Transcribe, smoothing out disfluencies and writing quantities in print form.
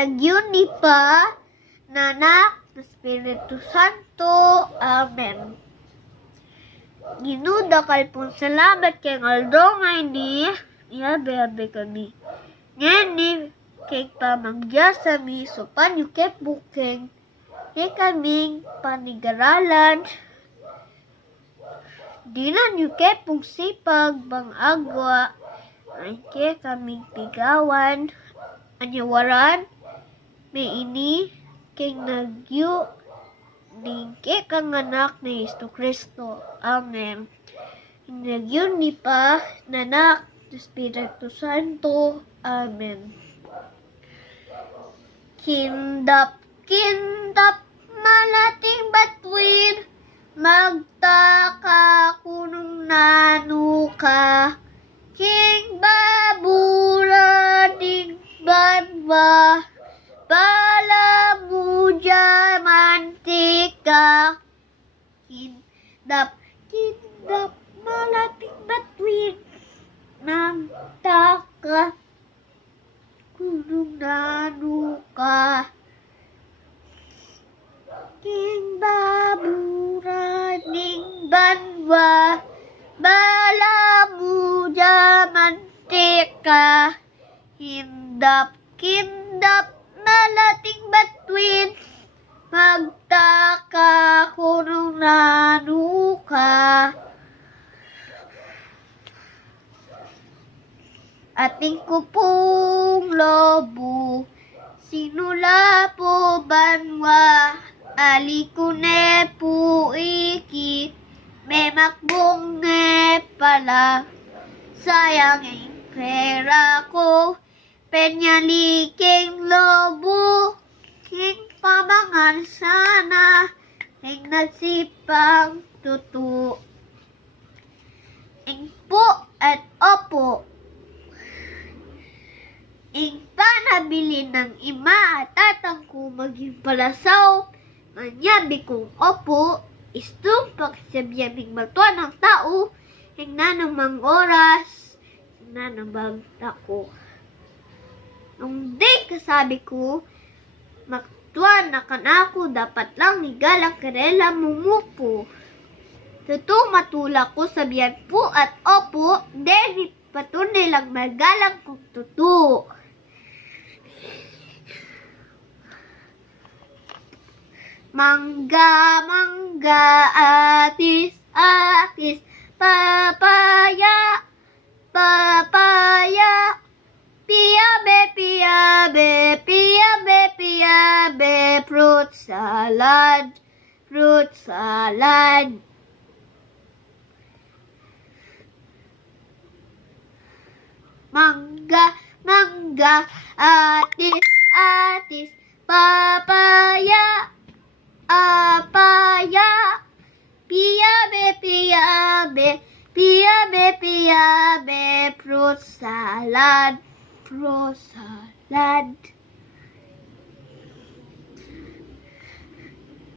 nagyuni pa, Nanak, Espiritu Santo. Amen. Ginudakal pong salamat kay Aldo ngay ni Iabe kami. Ngayon ni kay pamangya sa mi so panyukep bukeng kay kaming panigaralan. Di na nyukep pong sipag bang agwa ay kay kaming pigawan. Anyawaran may ini kay nagyu ning kay kang anak ni Hesus Kristo. Amen. Nagyun ni pa Nanak Espiritu Santo. Amen. Kindap malating batuin, magtaka kunong nanuka, king babura ding banwa, pala muja mantika. Kindap malating batuin, magtaka kunong nanuka, king babura ning banwa, bala muja mantika. Kindap malating batuin, magtaka kunong nanuka. Ating kupong lobo, sinula po banwa, alikune po iki, memakbong pala, sayang ang pera ko, penyaliking lobo, king pamangan sana, king nagsipang tutu. Ing po at opo, ing panabili ng ima at tatang ko maging palasaw, manyabi kong opo, istung pakisabyabing matuan ng tao, ing nanamang oras, ing nanamang tako. Nung di kasabi ko, maktuan na kanako, dapat lang nigalang karela mumupo. Tutong matulak ko sabihan po at opo, dahil patunay lang magalang kong tutu. Mangga, atis, papaya, piabe, fruit salad. Mangga, atis, papaya, piabe, fruit salad.